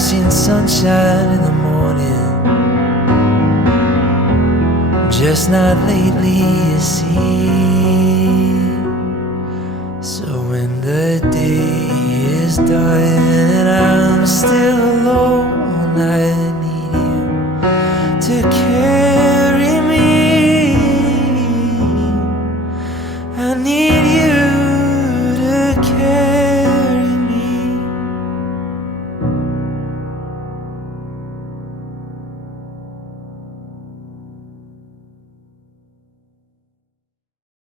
I've seen sunshine in the morning, just not lately, you see. So when the day is done and I'm still alone, I need you to